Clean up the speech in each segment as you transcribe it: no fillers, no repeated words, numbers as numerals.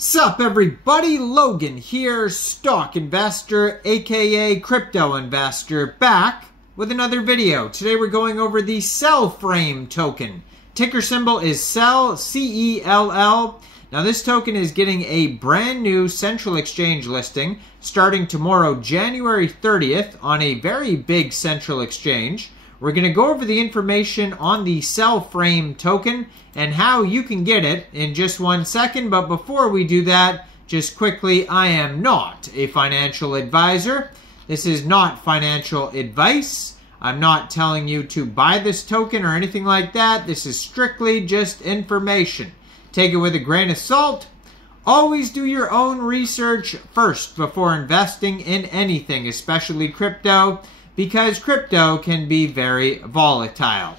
Sup everybody, Logan here, stock investor, aka crypto investor, back with another video. Today we're going over the Cellframe token. Ticker symbol is CELL, C-E-L-L. Now this token is getting a brand new central exchange listing starting tomorrow, January 30th, on a very big central exchange. We're going to go over the information on the Cellframe token and how you can get it in just 1 second. But before we do that, just quickly, I am not a financial advisor. This is not financial advice. I'm not telling you to buy this token or anything like that. This is strictly just information. Take it with a grain of salt. Always do your own research first before investing in anything, especially crypto, because crypto can be very volatile.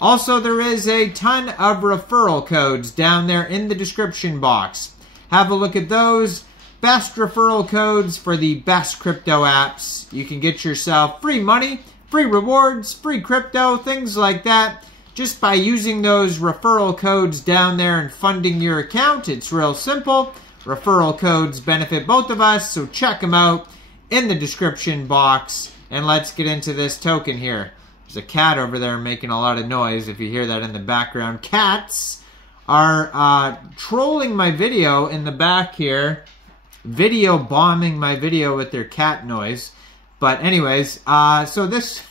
Also, there is a ton of referral codes down there in the description box. Have a look at those. Best referral codes for the best crypto apps. You can get yourself free money, free rewards, free crypto, things like that, just by using those referral codes down there and funding your account. It's real simple. Referral codes benefit both of us, so check them out in the description box. And let's get into this token here. There's a cat over there making a lot of noise, if you hear that in the background. Cats are trolling my video in the back here, video bombing my video with their cat noise. But anyways, so this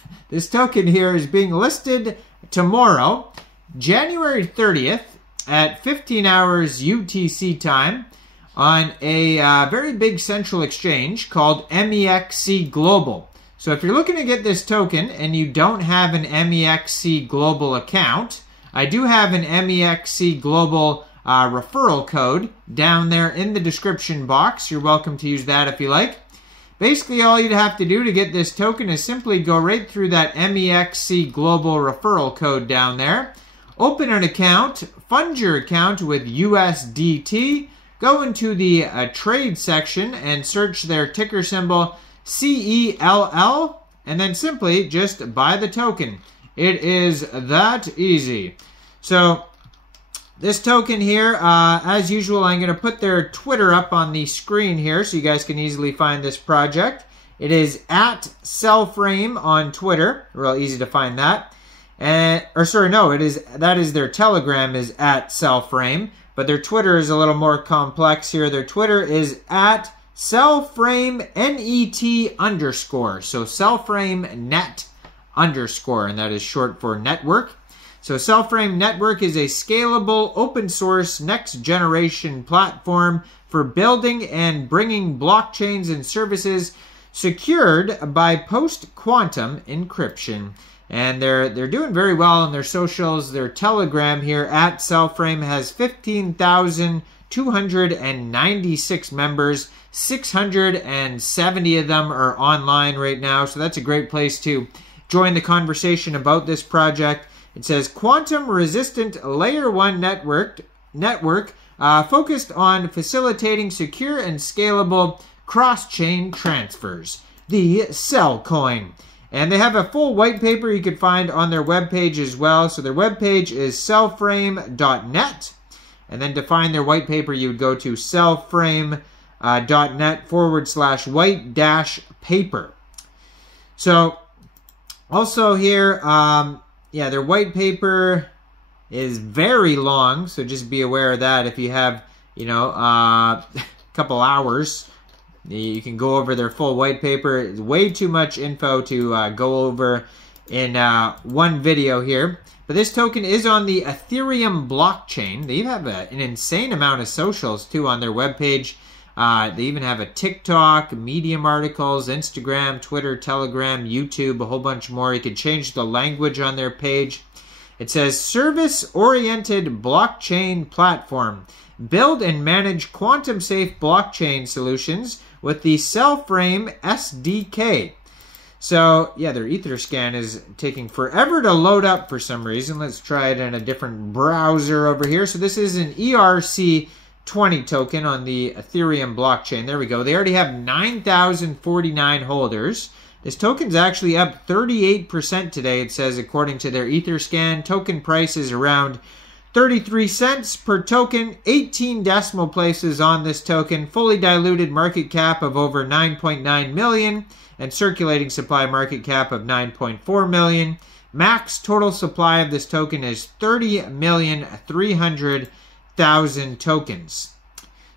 token here is being listed tomorrow, January 30th at 15 hours UTC time on a very big central exchange called Mexc Global. So if you're looking to get this token and you don't have an Mexc Global account, I do have an Mexc Global referral code down there in the description box. You're welcome to use that if you like. Basically, all you'd have to do to get this token is simply go right through that Mexc Global referral code down there, open an account, fund your account with USDT, go into the trade section and search their ticker symbol CELL, and then simply just buy the token. It is that easy. So this token here, as usual, I'm going to put their Twitter up on the screen here so you guys can easily find this project. It is at Cellframe on Twitter. Real easy to find that. That is their Telegram is at Cellframe, but their Twitter is a little more complex here. Their Twitter is at Cellframe NET underscore. So Cellframe net underscore, and that is short for network. So Cellframe Network is a scalable, open source, next generation platform for building and bringing blockchains and services secured by post-quantum encryption. And they're doing very well on their socials. Their Telegram here at Cellframe has 15,296 members. 670 of them are online right now, so that's a great place to join the conversation about this project. It says quantum-resistant Layer 1 network focused on facilitating secure and scalable cross-chain transfers. The Cell Coin. And they have a full white paper you can find on their webpage as well. So their webpage is cellframe.net. And then to find their white paper, you would go to cellframe.net/white-paper. So also here, their white paper is very long, so just be aware of that. If you have, a couple hours, you can go over their full white paper. It's way too much info to go over in one video here. But this token is on the Ethereum blockchain. They have an insane amount of socials, too, on their webpage. They even have a TikTok, Medium articles, Instagram, Twitter, Telegram, YouTube, a whole bunch more. You can change the language on their page. It says, service-oriented blockchain platform. Build and manage quantum-safe blockchain solutions with the Cellframe SDK. So, yeah, their Etherscan is taking forever to load up for some reason. Let's try it in a different browser over here. So this is an ERC20 token on the Ethereum blockchain. There we go. They already have 9,049 holders. This token's actually up 38% today, it says, according to their Etherscan. Token price is around 33 cents per token, 18 decimal places on this token, fully diluted market cap of over 9.9 million, and circulating supply market cap of 9.4 million. Max total supply of this token is 30,300,000 tokens.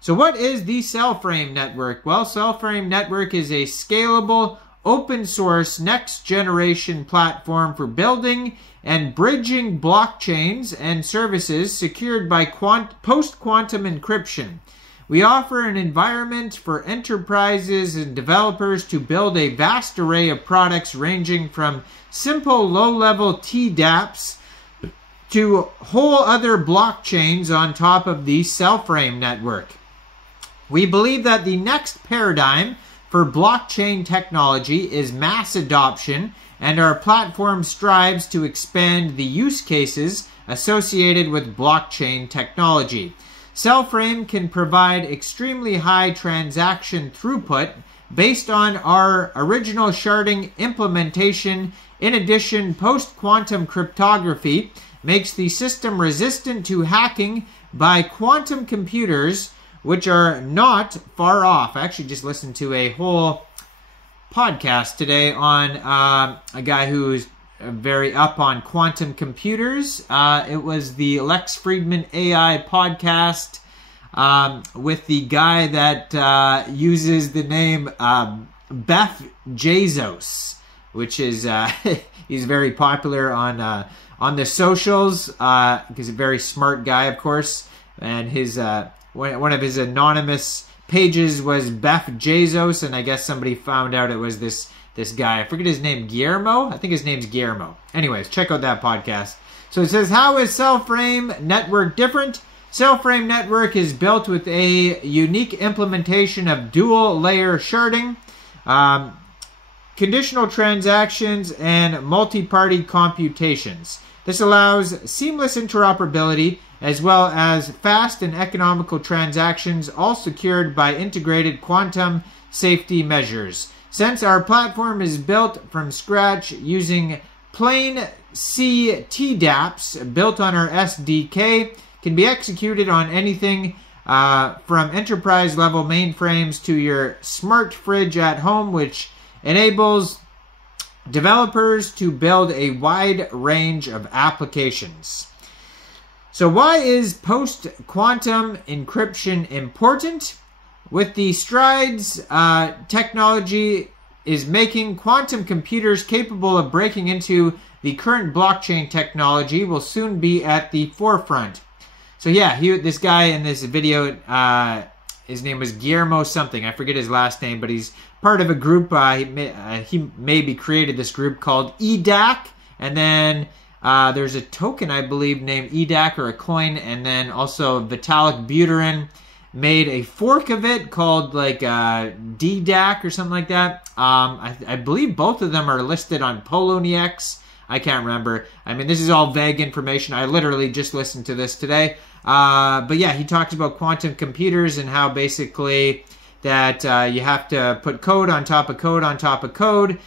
So what is the Cellframe network? Well, Cellframe network is a scalable, open source, next generation platform for building and bridging blockchains and services secured by post-quantum encryption. We offer an environment for enterprises and developers to build a vast array of products ranging from simple low-level TDApps to whole other blockchains on top of the Cellframe network. We believe that the next paradigm for blockchain technology is mass adoption, and our platform strives to expand the use cases associated with blockchain technology. Cellframe can provide extremely high transaction throughput based on our original sharding implementation. In addition, post-quantum cryptography makes the system resistant to hacking by quantum computers, which are not far off. I actually just listened to a whole podcast today on a guy who's very up on quantum computers. It was the Lex Friedman AI podcast with the guy that uses the name Beth Bezos, which is he's very popular on the socials because he's a very smart guy, of course, and his one of his anonymous pages was Beth Bezos, and I guess somebody found out it was this guy. I forget his name, Guillermo? I think his name's Guillermo. Anyways, check out that podcast. So it says, how is Cellframe network different? Cellframe network is built with a unique implementation of dual layer sharding, conditional transactions, and multi-party computations. This allows seamless interoperability as well as fast and economical transactions, all secured by integrated quantum safety measures. Since our platform is built from scratch using plain C TDApps built on our SDK, can be executed on anything from enterprise-level mainframes to your smart fridge at home, which enables developers to build a wide range of applications. So why is post-quantum encryption important? With the strides technology is making, quantum computers capable of breaking into the current blockchain technology will soon be at the forefront. So yeah, this guy in this video, his name was Guillermo something. I forget his last name, but he's part of a group. He maybe created this group called EDAC, and then there's a token, I believe, named EDAC, or a coin, and then also Vitalik Buterin made a fork of it called like DDAC or something like that. I believe both of them are listed on Poloniex. I can't remember. I mean, this is all vague information. I literally just listened to this today. But yeah, he talked about quantum computers and how basically that you have to put code on top of code on top of code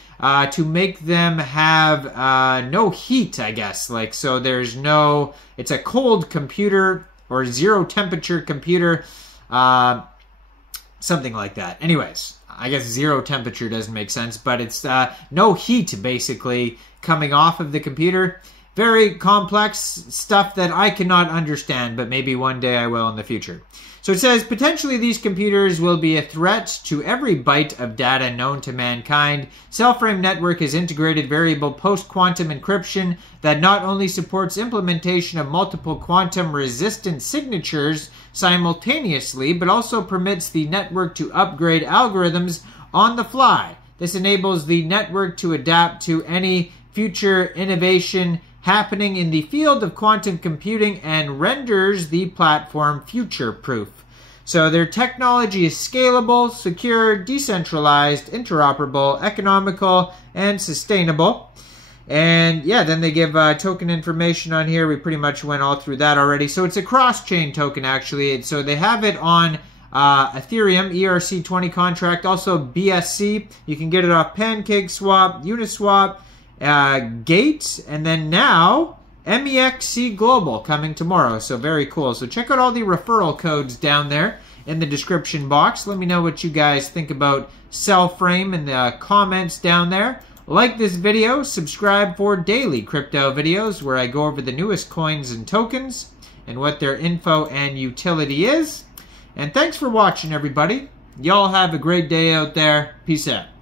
to make them have no heat, I guess. Like, so there's no, it's a cold computer or zero temperature computer, something like that. Anyways, I guess zero temperature doesn't make sense, but it's no heat basically coming off of the computer. Very complex stuff that I cannot understand, but maybe one day I will in the future. So it says, potentially these computers will be a threat to every byte of data known to mankind. Cellframe network is integrated variable post-quantum encryption that not only supports implementation of multiple quantum-resistant signatures simultaneously, but also permits the network to upgrade algorithms on the fly. This enables the network to adapt to any future innovation happening in the field of quantum computing and renders the platform future-proof. So their technology is scalable, secure, decentralized, interoperable, economical, and sustainable. And yeah, then they give token information on here. We pretty much went all through that already. So it's a cross-chain token, actually. So they have it on Ethereum, ERC20 contract, also BSC. You can get it off PancakeSwap, Uniswap, Gate, and then now MEXC Global coming tomorrow, so very cool. So check out all the referral codes down there in the description box. Let me know what you guys think about Cellframe in the comments down there. Like this video, subscribe for daily crypto videos where I go over the newest coins and tokens and what their info and utility is. And thanks for watching, everybody. Y'all have a great day out there. Peace out.